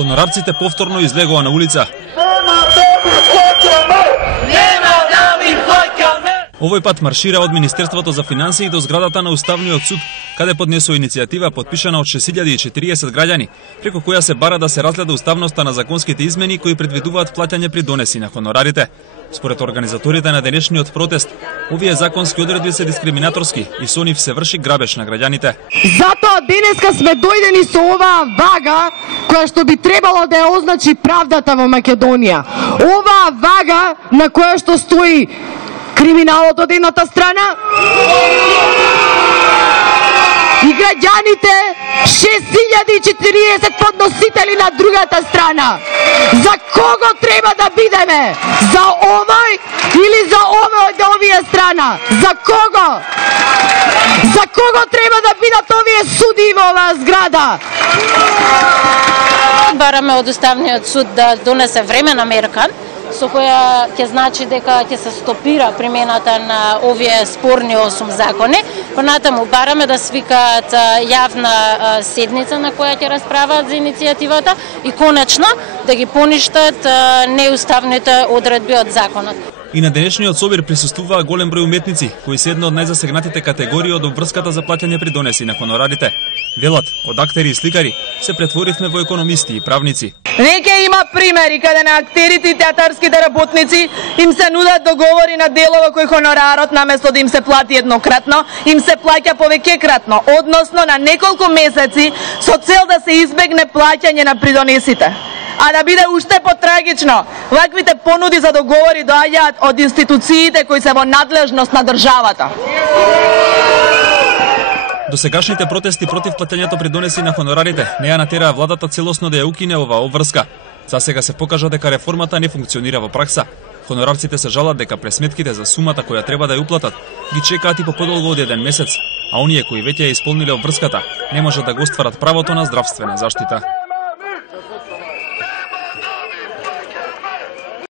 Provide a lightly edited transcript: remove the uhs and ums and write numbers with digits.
Хонорарците повторно излегоа на улица. Овој пат маршира од Министерството за финансии до зградата на Уставниот суд, каде поднесува иницијатива подпишана од 6040 граѓани, преку која се бара да се разгледа уставноста на законските измени кои предвидуваат плаќање при донеси на хонорарите. Според организаторите на денешниот протест, овие законски одредби се дискриминаторски и со нив се врши грабеж на граѓаните. Затоа денеска сме дојдени со оваа вага која што би требало да ја означи правдата во Македонија. Оваа вага на која што стои криминалот од едната страна и граѓаните 6040 подносители на другата страна. За кого треба да бидеме? За овој или за овие страна? За кого? За кого треба да бидат овие суди во оваа зграда? Бараме од Уставниот суд да донесе времена мерка со која ќе значи дека ќе се стопира примената на овие спорни 8 закони. Понатаму бараме да свикаат јавна седница на која ќе расправаат за иницијативата и конечно да ги поништат неуставните одредби од законот. И на денешниот собир присуствуваа голем број уметници, кои се една од најзасегнатите категории од обврската за плаќање при донеси на хонорарите. Велат, од актери и сликари се претворивме во економисти и правници. Веќе има примери каде на актерите и театарските работници им се нудат договори на делово кој хонорарот наместо да им се плати еднократно, им се плаќа повеќекратно, односно на неколку месеци со цел да се избегне плаќање на придонесите. А да биде уште потрагично, ваквите понуди за договори доаѓаат од институциите кои се во надлежност на државата. Досегашните протести против плаќањето при донеси на хонорарите не ја натераа владата целосно да ја укине оваа обврска. За сега се покажа дека реформата не функционира во пракса. Хонорарците се жалат дека пресметките за сумата која треба да ја уплатат ги чекаат и по подолго од еден месец, а оние кои веќе ја исполниле обврската не можат да го остварат правото на здравствена заштита.